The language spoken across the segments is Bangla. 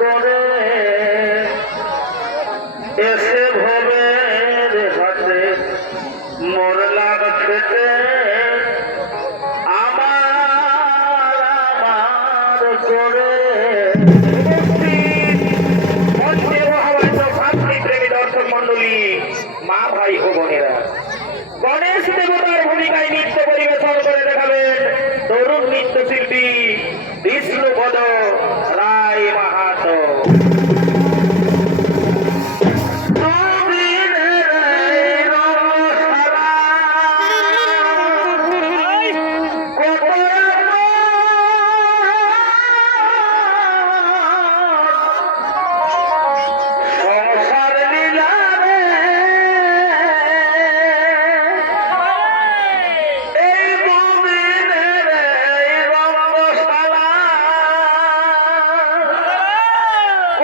করে। এসে ভবের হাতে মরলাম খেতে আমার আমার করে। মা ভাই ও গণেশ দেবতার ভূমিকায় নৃত্য পরিবেশন করে দেখাবেন তরুণ নৃত্যশিল্পী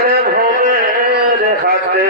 ছেলে হাতে